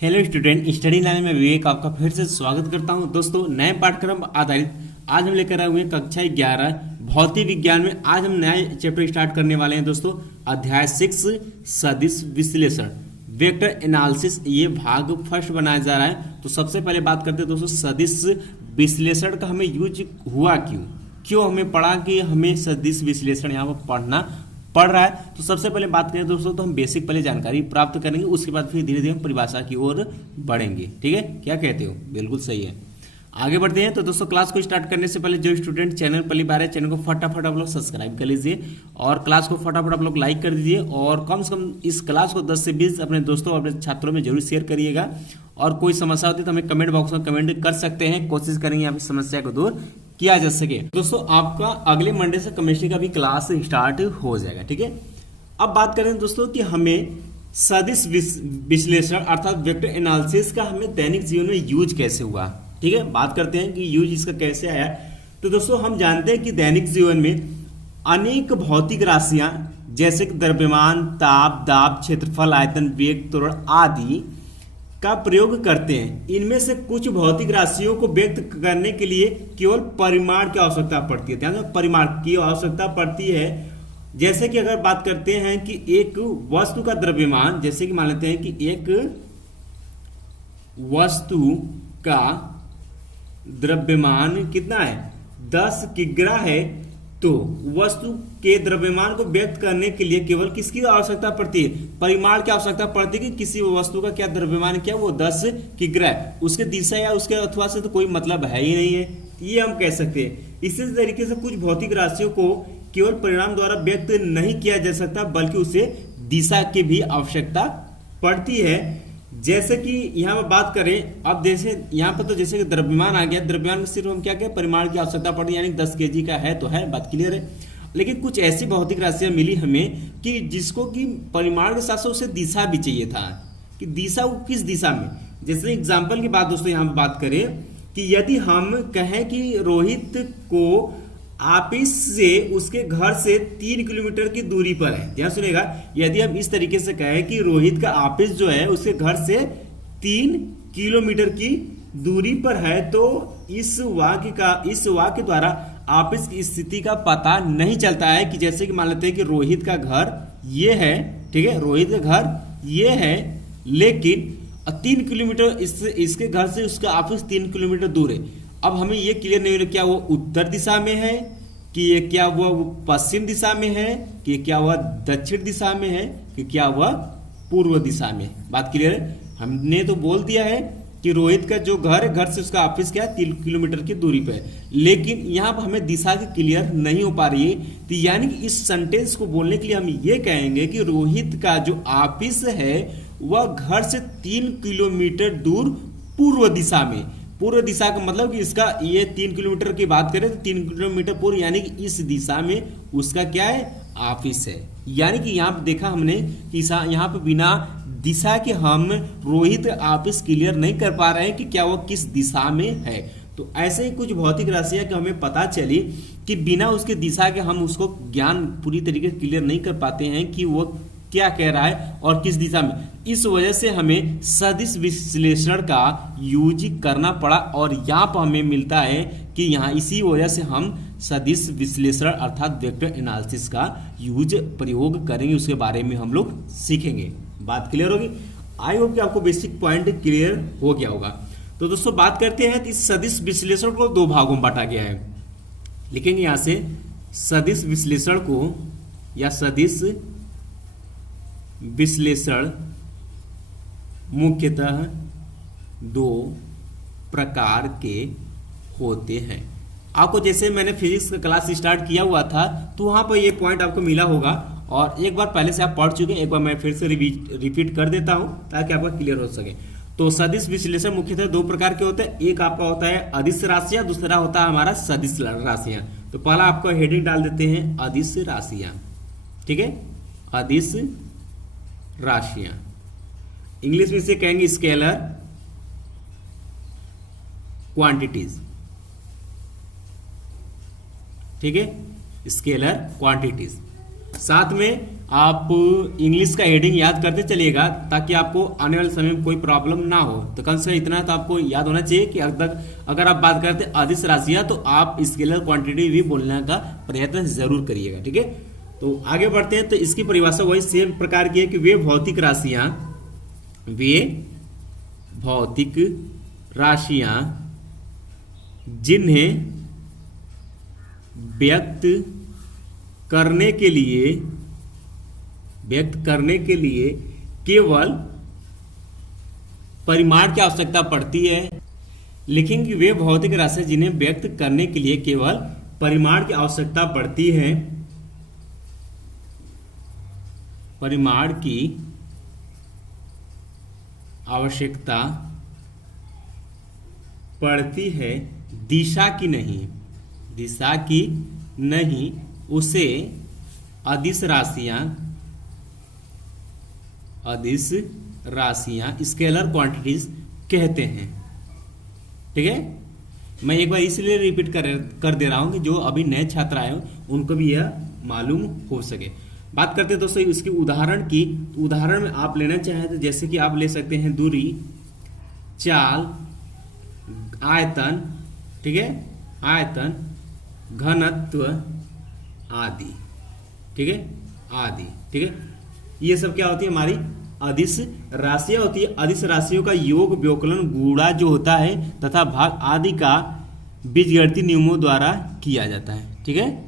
Hello student, study line में विवेक आपका फिर से स्वागत करता हूं। दोस्तों, नए पाठ्यक्रम आधारित आज हम लेकर आए हुए हैं कक्षा 11 भौतिक विज्ञान में। आज हम नया चैप्टर स्टार्ट करने वाले हैं दोस्तों, अध्याय 6 सदिश विश्लेषण, वेक्टर एनालिसिस। ये भाग फर्स्ट बनाया जा रहा है। तो सबसे पहले बात करते हैं दोस्तों, सदिश विश्लेषण का हमें यूज हुआ क्यों हमें पढ़ा कि हमें सदिश विश्लेषण यहाँ पर पढ़ना पढ़ रहा है। तो सबसे पहले बात करें दोस्तों, तो हम बेसिक पहले जानकारी प्राप्त करेंगे, उसके बाद फिर धीरे धीरे हम परिभाषा की ओर बढ़ेंगे। ठीक है, क्या कहते हो? बिल्कुल सही है। आगे बढ़ते हैं। तो दोस्तों, क्लास को स्टार्ट करने से पहले जो स्टूडेंट चैनल पहली बार है, चैनल को फटाफट आप लोग सब्सक्राइब कर लीजिए और क्लास को फटाफट आप लोग लाइक कर दीजिए और कम से कम इस क्लास को 10 से 20 अपने दोस्तों अपने छात्रों में जरूर शेयर करिएगा। और कोई समस्या होती है तो हमें कमेंट बॉक्स में कमेंट कर सकते हैं, कोशिश करेंगे आपकी समस्या को दूर किया जा सके। दोस्तों, आपका अगले मंडे से केमिस्ट्री का भी क्लास स्टार्ट हो जाएगा। ठीक है, अब बात करें दोस्तों कि हमें सदिश विश्लेषण अर्थात वेक्टर एनालिसिस का हमें दैनिक जीवन में यूज कैसे हुआ। ठीक है, बात करते हैं कि यूज इसका कैसे आया। तो दोस्तों, हम जानते हैं कि दैनिक जीवन में अनेक भौतिक राशियां जैसे कि द्रव्यमान, ताप, दाब, क्षेत्रफल, आयतन, वेग, त्वरण आदि का प्रयोग करते हैं। इनमें से कुछ भौतिक राशियों को व्यक्त करने के लिए केवल परिमाण की आवश्यकता पड़ती है। ध्यान दो, परिमाण की आवश्यकता पड़ती है। जैसे कि अगर बात करते हैं कि एक वस्तु का द्रव्यमान, जैसे कि मान लेते हैं कि एक वस्तु का द्रव्यमान कितना है, 10 किग्रा है, तो वस्तु के द्रव्यमान को व्यक्त करने के लिए केवल किसकी आवश्यकता पड़ती है? परिमाण की आवश्यकता पड़ती है कि किसी वस्तु का क्या द्रव्यमान क्या वो 10 किग्रा है। उसके दिशा या उसके अथवा से तो कोई मतलब है ही नहीं है, ये हम कह सकते हैं। इसी तरीके से कुछ भौतिक राशियों को केवल परिणाम द्वारा व्यक्त नहीं किया जा सकता, बल्कि उसे दिशा की भी आवश्यकता पड़ती है। जैसे कि यहाँ पर बात करें, अब जैसे यहाँ पर तो जैसे कि द्रव्यमान आ गया, द्रव्यमान सिर्फ हम क्या कहें, परिमाण की आवश्यकता पड़ती है, यानी 10 केजी का है तो है, बात क्लियर है। लेकिन कुछ ऐसी भौतिक राशियां मिली हमें कि जिसको कि परिमाण के साथ साथ उसे दिशा भी चाहिए था, कि दिशा वो किस दिशा में। जैसे एग्जाम्पल की बात दोस्तों यहाँ पर बात करें कि यदि हम कहें कि रोहित को ऑफिस से उसके घर से 3 किलोमीटर की दूरी पर है। ध्यान सुनेगा, यदि हम इस तरीके से कहें कि रोहित का ऑफिस जो है उसके घर से 3 किलोमीटर की दूरी पर है, तो इस वाक्य द्वारा ऑफिस की स्थिति का पता नहीं चलता है। कि जैसे कि मान लेते हैं कि रोहित का घर ये है, ठीक है, रोहित का घर ये है, लेकिन 3 किलोमीटर इसके घर से उसका ऑफिस 3 किलोमीटर दूर है। अब हमें ये क्लियर नहीं हो रहा क्या वो उत्तर दिशा में है, कि ये क्या वो पश्चिम दिशा में है, कि क्या वह दक्षिण दिशा में है, कि क्या वह पूर्व दिशा में। बात क्लियर है। हमने तो बोल दिया है कि रोहित का जो घर है, घर से उसका ऑफिस क्या है, 3 किलोमीटर की दूरी पे है, लेकिन यहाँ पर हमें दिशा की क्लियर नहीं हो पा रही है। तो यानी कि इस सेंटेंस को बोलने के लिए हम ये कहेंगे कि रोहित का जो ऑफिस है वह घर से 3 किलोमीटर दूर पूर्व दिशा में। पूर्व दिशा का मतलब कि इसका ये 3 किलोमीटर की बात करें तो 3 किलोमीटर पूर्व, यानी कि इस दिशा में उसका क्या है, ऑफिस है। यानी कि यहाँ पे देखा हमने कि यहाँ पे बिना दिशा के हम रोहित ऑफिस क्लियर नहीं कर पा रहे हैं कि क्या वो किस दिशा में है। तो ऐसे ही कुछ भौतिक राशियां कि हमें पता चली कि बिना उसके दिशा के हम उसको ज्ञान पूरी तरीके से क्लियर नहीं कर पाते हैं कि वो क्या कह रहा है और किस दिशा में। इस वजह से हमें सदिश विश्लेषण का यूज करना पड़ा और यहाँ पर हमें मिलता है कि यहाँ इसी वजह से हम सदिश विश्लेषण अर्थात वेक्टर एनालिसिस का यूज प्रयोग करेंगे, उसके बारे में हम लोग सीखेंगे। बात क्लियर होगी। आई होप कि आपको बेसिक पॉइंट क्लियर हो गया होगा। तो दोस्तों, बात करते हैं कि इस सदिश विश्लेषण को 2 भागों में बांटा गया है। लेकिन यहाँ से सदिश विश्लेषण को या सदिश विश्लेषण मुख्यतः 2 प्रकार के होते हैं। आपको जैसे मैंने फिजिक्स का क्लास स्टार्ट किया हुआ था तो वहां पर ये पॉइंट आपको मिला होगा और एक बार पहले से आप पढ़ चुके हैं, एक बार मैं फिर से रिपीट कर देता हूं ताकि आपका क्लियर हो सके। तो सदिश विश्लेषण मुख्यतः 2 प्रकार के होते हैं। एक आपका होता है अदिश राशियां, दूसरा होता है हमारा सदिश राशियां। तो पहला आपको हेडिंग डाल देते हैं अदिश राशियां। ठीक है, अदिश राशियां, इंग्लिश में इसे कहेंगे स्केलर क्वांटिटीज। ठीक है, स्केलर क्वांटिटीज। साथ में आप इंग्लिश का हेडिंग याद करते चलिएगा ताकि आपको आने वाले समय में कोई प्रॉब्लम ना हो। तो कम से इतना तो आपको याद होना चाहिए कि अगर आप बात करते अदिश राशियां तो आप स्केलर क्वांटिटी भी बोलने का प्रयत्न जरूर करिएगा, ठीक है। तो आगे बढ़ते हैं। तो इसकी परिभाषा वही सेम प्रकार की है कि वे भौतिक राशियां जिन्हें व्यक्त करने के लिए केवल परिमाण की आवश्यकता पड़ती है। लिखेंगे वे भौतिक राशि जिन्हें व्यक्त करने के लिए केवल परिमाण की आवश्यकता पड़ती है, परिमाण की आवश्यकता पड़ती है, दिशा की नहीं, उसे अदिश राशियां स्केलर क्वांटिटीज कहते हैं, ठीक है। मैं एक बार इसलिए रिपीट कर दे रहा हूं कि जो अभी नए छात्र आए हो उनको भी यह मालूम हो सके। बात करते हैं दोस्तों इसकी उदाहरण की। तो उदाहरण में आप लेना चाहें तो जैसे कि आप ले सकते हैं दूरी, चाल, आयतन, ठीक है, आयतन, घनत्व आदि, ठीक है, आदि, ठीक है। ये सब क्या होती है? हमारी अदिश राशियां होती है। अदिश राशियों का योग, व्योकलन, गुणा जो होता है तथा भाग आदि का बीजगणितीय नियमों द्वारा किया जाता है, ठीक है।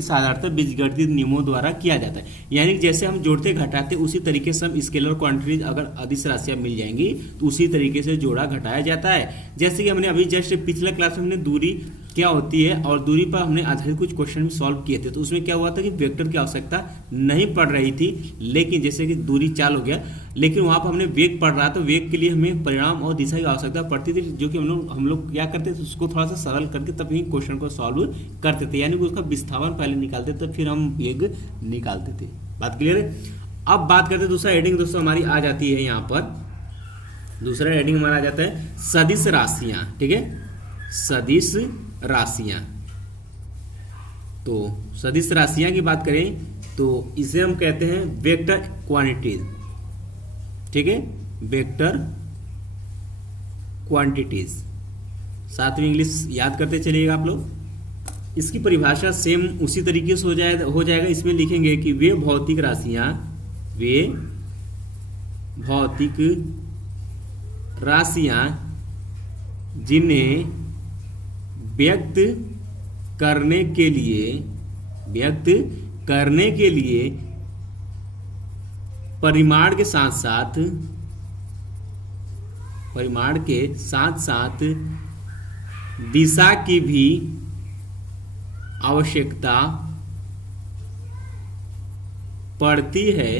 साधारणतः बीजगणितीय नियमों द्वारा किया जाता है। यानी कि जैसे हम जोड़ते घटाते उसी तरीके से हम स्केलर क्वांटिटीज अगर अदिश राशियां मिल जाएंगी तो उसी तरीके से जोड़ा घटाया जाता है। जैसे कि हमने अभी जस्ट पिछले क्लास में हमने दूरी क्या होती है और दूरी पर हमने आधारित कुछ क्वेश्चन सॉल्व किए थे। तो उसमें क्या हुआ था कि वेक्टर की आवश्यकता नहीं पड़ रही थी, लेकिन जैसे कि दूरी चाल हो गया, लेकिन वहां पर हमने वेग पढ़ रहा तो वेग के लिए हमें परिणाम और दिशा की आवश्यकता पड़ती थी, जो कि हम लोग क्या करते थे उसको थोड़ा सा सरल करके तब ही क्वेश्चन को सॉल्व करते थे। यानी कि उसका विस्थापन पहले निकालते थे फिर हम वेग निकालते थे। बात क्लियर है? अब बात करते दूसरा हेडिंग दोस्तों हमारी आ जाती है। यहाँ पर दूसरा हेडिंग हमारा आ जाता है सदिश राशियां, ठीक है, सदिश राशियां। तो सदिश राशियां की बात करें तो इसे हम कहते हैं वेक्टर क्वांटिटीज, ठीक है, वेक्टर क्वांटिटीज। साथ में इंग्लिश याद करते चलिएगा आप लोग। इसकी परिभाषा सेम उसी तरीके से हो जाएगा। इसमें लिखेंगे कि वे भौतिक राशियां जिन्हें व्यक्त करने के लिए परिमाण के साथ साथ दिशा की भी आवश्यकता पड़ती है,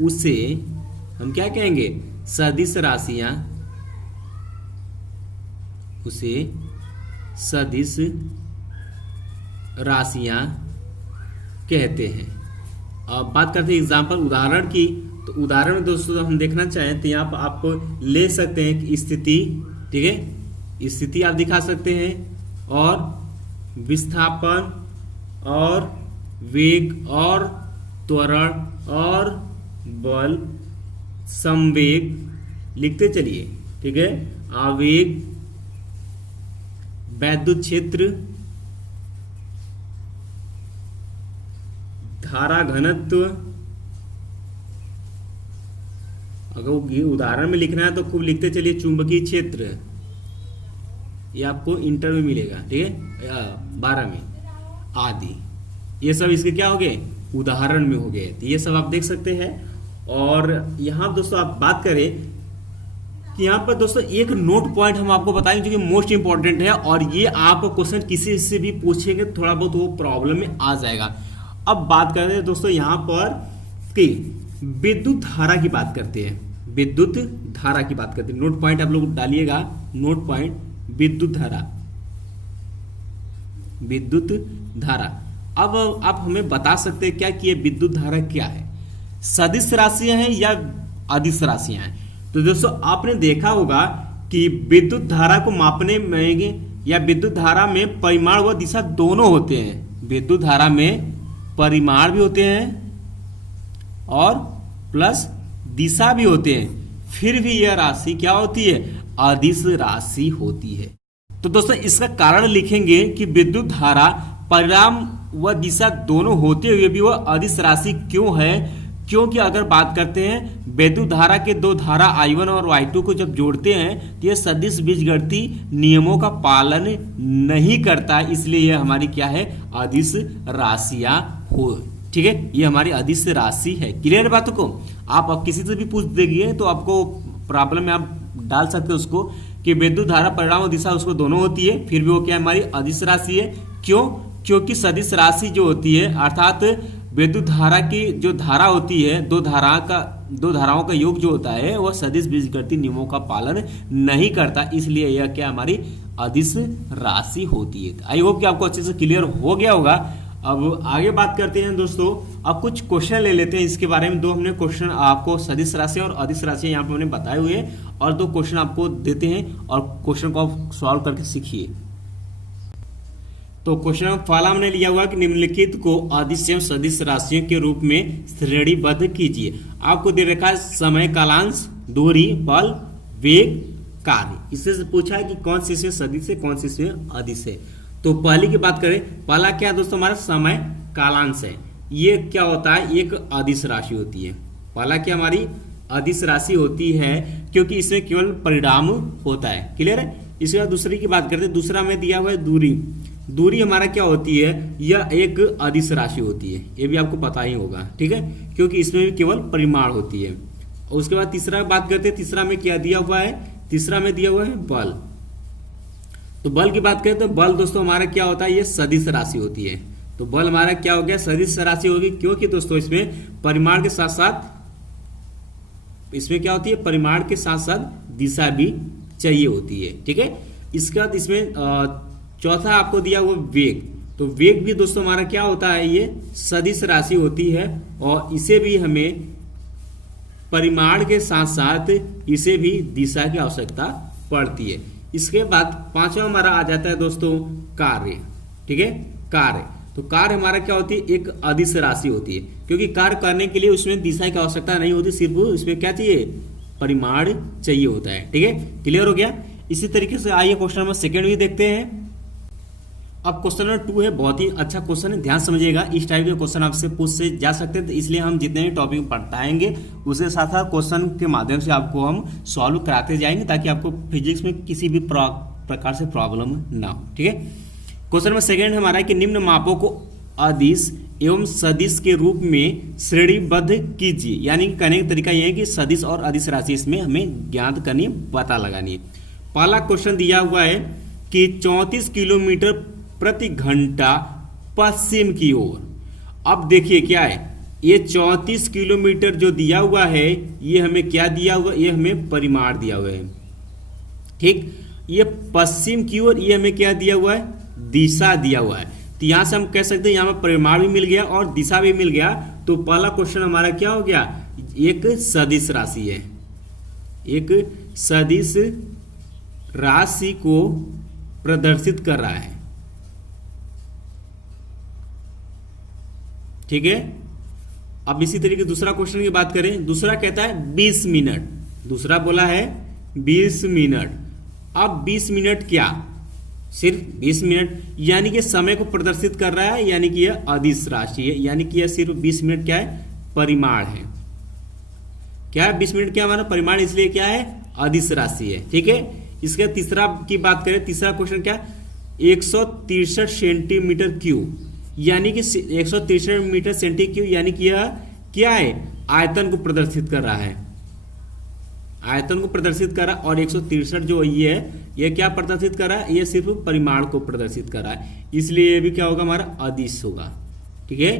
उसे हम क्या कहेंगे? सदिश राशियां, उसे सदिश राशियां कहते हैं। अब बात करते हैं एग्जाम्पल, उदाहरण की। तो उदाहरण में दोस्तों हम देखना चाहें तो यहाँ पर आप ले सकते हैं कि स्थिति, ठीक है, स्थिति आप दिखा सकते हैं, और विस्थापन और वेग और त्वरण और बल, संवेग लिखते चलिए, ठीक है, आवेग, वैद्युत क्षेत्र, धारा घनत्व। अगर उदाहरण में लिखना है तो खूब लिखते चलिए, चुंबकीय क्षेत्र, ये आपको इंटर में मिलेगा, ठीक है, 12 में आदि। ये सब इसके क्या हो गए? उदाहरण में हो गए। तो ये सब आप देख सकते हैं। और यहाँ दोस्तों आप बात करें कि यहाँ पर दोस्तों एक नोट पॉइंट हम आपको बताएंगे जो कि मोस्ट इंपॉर्टेंट है, और ये आप क्वेश्चन किसी से भी पूछेंगे थोड़ा बहुत वो प्रॉब्लम में आ जाएगा। अब बात करते हैं दोस्तों यहाँ पर कि विद्युत धारा की बात करते हैं, विद्युत धारा की बात करते हैं। नोट पॉइंट आप लोग डालिएगा, नोट पॉइंट विद्युत धारा, विद्युत धारा। अब आप हमें बता सकते हैं क्या कि ये विद्युत धारा क्या है? सदिश राशियां हैं या अदिश राशियां हैं? तो दोस्तों आपने देखा होगा कि विद्युत धारा को मापने में या विद्युत धारा में परिमाण व दिशा दोनों होते हैं। विद्युत धारा में परिमाण भी होते हैं और प्लस दिशा भी होते हैं, फिर भी यह राशि क्या होती है, अदिश राशि होती है। तो दोस्तों इसका कारण लिखेंगे कि विद्युत धारा परिमाण व दिशा दोनों होते हुए भी वह अदिश राशि क्यों है, क्योंकि अगर बात करते हैं विद्युत धारा के दो धारा I1 और Y2 को जब जोड़ते हैं तो यह सदिश बीजगणितीय नियमों का पालन नहीं करता, इसलिए यह हमारी क्या है, अदिश राशियां हो। ठीक है, ये हमारी अदिश राशि है। क्लियर बातों को आप अब किसी से भी पूछ देंगे तो आपको प्रॉब्लम में आप डाल सकते हो उसको कि विद्युत धारा परिमाण और दिशा उसको दोनों होती है, फिर भी वो क्या हमारी अदिश राशि है। क्यों? क्योंकि सदिश राशि जो होती है अर्थात विद्युत धारा की जो धारा होती है, दो धाराओं का योग जो होता है वह सदिश बीजगणितीय नियमों का पालन नहीं करता, इसलिए यह क्या हमारी अदिश राशि होती है। आई होप कि आपको अच्छे से क्लियर हो गया होगा। अब आगे बात करते हैं दोस्तों, अब कुछ क्वेश्चन ले लेते हैं इसके बारे में। दो हमने क्वेश्चन आपको सदिश राशि और अदिश राशि यहाँ पे हमने बताए हुए हैं और दो क्वेश्चन आपको देते हैं और क्वेश्चन को आप सॉल्व करके सीखिए। तो क्वेश्चन पहला हमने लिया हुआ कि निम्नलिखित को अदिश एवं सदिश राशियों के रूप में श्रेणीबद्ध कीजिए। आपको दे रखा है समय, कालांश, दूरी, बल, वेग, कार्य। इससे पूछा है कि कौन सी इसमें सदिश है, कौन सी इसमें अदिश है। तो पहली की बात करें, पहला क्या है दोस्तों, हमारा समय कालांश है। ये क्या होता है, एक अदिश राशि होती है। पहला क्या हमारी अदिश राशि होती है क्योंकि इसमें केवल परिणाम होता है। क्लियर है। इसके बाद दूसरी की बात करते हैं, दूसरा में दिया हुआ है दूरी। दूरी हमारा क्या होती है, यह एक अदिश राशि होती है, ये भी आपको पता ही होगा। ठीक है, क्योंकि इसमें भी केवल परिमाण होती है। और उसके बाद तीसरा बात करते हैं, तीसरा में क्या दिया हुआ है, तीसरा में दिया हुआ है बल। तो बल की बात करें तो बल दोस्तों हमारा क्या होता है, ये सदिश राशि होती है। तो बल हमारा क्या हो गया, सदिश राशि होगी, क्योंकि दोस्तों इसमें परिमाण के साथ साथ इसमें क्या होती है, परिमाण के साथ साथ दिशा भी चाहिए होती है। ठीक है, इसके बाद इसमें चौथा आपको दिया हुआ वेग। तो वेग भी दोस्तों हमारा क्या होता है, ये सदिश राशि होती है और इसे भी हमें परिमाण के साथ साथ इसे भी दिशा की आवश्यकता पड़ती है। इसके बाद पांचवा हमारा आ जाता है दोस्तों कार्य। ठीक है, कार्य। तो कार्य हमारा क्या होती है, एक अदिश राशि होती है, क्योंकि कार्य करने के लिए उसमें दिशा की आवश्यकता नहीं होती, सिर्फ इसमें क्या चाहिए, परिमाण चाहिए होता है। ठीक है, क्लियर हो गया। इसी तरीके से आइए क्वेश्चन नंबर सेकंड भी देखते हैं। अब क्वेश्चन नंबर 2 है, बहुत ही अच्छा क्वेश्चन है, ध्यान समझिएगा। इस टाइप के क्वेश्चन आपसे पूछ से जा सकते हैं, तो इसलिए हम जितने भी टॉपिक पढ़ाएंगे उसके साथ साथ क्वेश्चन के माध्यम से आपको हम सॉल्व कराते जाएंगे, ताकि आपको फिजिक्स में किसी भी प्रकार से प्रॉब्लम ना हो। ठीक है, क्वेश्चन नंबर सेकंड हमारा है कि निम्न मापों को अदिश एवं सदिश के रूप में श्रेणीबद्ध कीजिए। यानी कहने का तरीका यह है कि सदिश और अदिश राशि इसमें हमें ज्ञात करनी है, पता लगानी है। पहला क्वेश्चन दिया हुआ है कि 34 किलोमीटर प्रति घंटा पश्चिम की ओर। अब देखिए क्या है, ये 34 किलोमीटर जो दिया हुआ है ये हमें क्या दिया हुआ, ये हमें परिमाण दिया हुआ है। ठीक, ये पश्चिम की ओर, ये हमें क्या दिया हुआ है, दिशा दिया हुआ है। तो यहां से हम कह सकते हैं, यहां पर परिमाण भी मिल गया और दिशा भी मिल गया। तो पहला क्वेश्चन हमारा क्या हो गया, एक सदिश राशि है, एक सदिश राशि को प्रदर्शित कर रहा है। ठीक है, अब इसी तरीके दूसरा क्वेश्चन की बात करें, दूसरा कहता है 20 मिनट, दूसरा बोला है 20 मिनट। अब 20 मिनट क्या, सिर्फ 20 मिनट, यानी कि समय को प्रदर्शित कर रहा है, यानी कि यह अदिश राशि है, यानी कि यह सिर्फ 20 मिनट क्या है, परिमाण है। क्या है, 20 मिनट क्या हमारा परिमाण, इसलिए क्या है, अदिश राशि है। ठीक है, इसके तीसरा की बात करें, तीसरा क्वेश्चन क्या, 163 सेंटीमीटर क्यूब, यानी कि 163 मीटर सेंटीक्यूब, यानी कि यह क्या है, आयतन को प्रदर्शित कर रहा है, आयतन को प्रदर्शित कर रहा है। और 163 जो ये है, यह क्या प्रदर्शित कर रहा है, यह सिर्फ परिमाण को प्रदर्शित कर रहा है, इसलिए ये भी क्या होगा, हमारा अदिश होगा। ठीक है,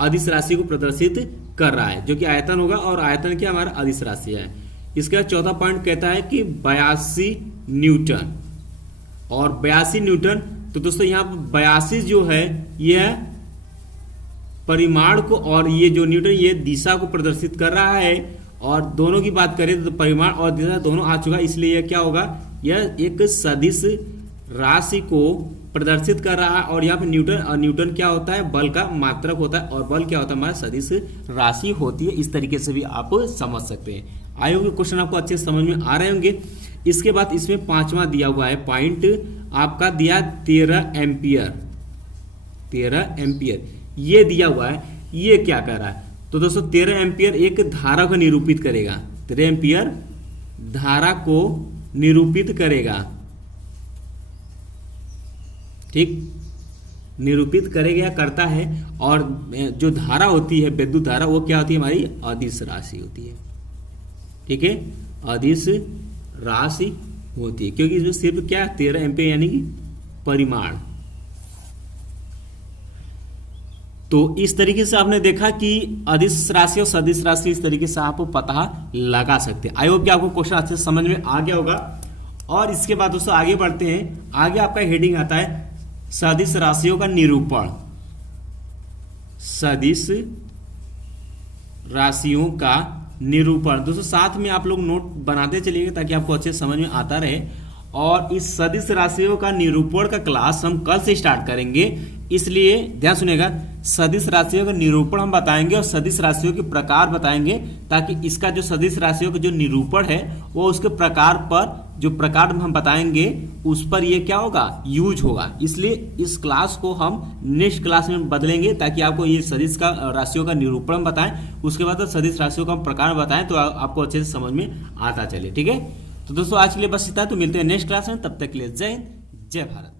अदिश राशि को प्रदर्शित कर रहा है, जो कि आयतन होगा, और आयतन क्या हमारा अदिश राशि है। इसका चौथा पॉइंट कहता है कि 82 न्यूटन, और 82 न्यूटन। तो दोस्तों यहाँ पर 82 जो है यह परिमाण को, और ये जो न्यूटन ये दिशा को प्रदर्शित कर रहा है। और दोनों की बात करें तो परिमाण और दिशा दोनों आ चुका, इसलिए यह क्या होगा, यह एक सदिश राशि को प्रदर्शित कर रहा है। और यहाँ पे न्यूटन, और न्यूटन क्या होता है, बल का मात्रक होता है, और बल क्या होता है, हमारा सदिश राशि होती है। इस तरीके से भी आप समझ सकते हैं। आई होप क्वेश्चन आपको अच्छे से समझ में आ रहे होंगे। इसके बाद इसमें 5वां दिया हुआ है पॉइंट आपका, दिया 13 एम्पियर, 13 एम्पियर ये दिया हुआ है। ये क्या कर रहा है, तो दोस्तों 13 एम्पियर एक धारा को निरूपित करेगा, 13 एम्पियर धारा को निरूपित करेगा, ठीक, निरूपित करेगा या करता है। और जो धारा होती है, विद्युत धारा, वो क्या होती है, हमारी अदिश राशि होती है, ठीक है, अदिश राशि होती है, क्योंकि इसमें सिर्फ क्या 13 एम्पियर यानी कि परिमाण। तो इस तरीके से आपने देखा कि अदिश राशि और सदिश राशि इस तरीके से आप पता लगा सकते हैं। आई होप कि आपको क्वेश्चन अच्छे से समझ में आ गया होगा। और इसके बाद दोस्तों आगे बढ़ते हैं। आगे आपका हेडिंग आता है सदिश राशियों का निरूपण, सदिश राशियों का निरूपण। दोस्तों साथ में आप लोग नोट बनाते चलिएगा ताकि आपको अच्छे समझ में आता रहे। और इस सदिश राशियों का निरूपण का क्लास हम कल से स्टार्ट करेंगे, इसलिए ध्यान सुनिएगा। सदिश राशियों का निरूपण हम बताएंगे और सदिश राशियों के प्रकार बताएंगे, ताकि इसका जो सदिश राशियों का जो निरूपण है वो उसके प्रकार पर, जो प्रकार हम बताएंगे उस पर ये क्या होगा, यूज होगा। इसलिए इस क्लास को हम नेक्स्ट क्लास में बदलेंगे, ताकि आपको ये सदिश का राशियों का निरूपण बताएं, उसके बाद सदिश राशियों का प्रकार बताएं, तो आपको अच्छे से समझ में आता चले, ठीक है। तो दोस्तों आज के लिए बस इतना, तो मिलते हैं नेक्स्ट क्लास में, तब तक के लिए जय हिंद, जय भारत।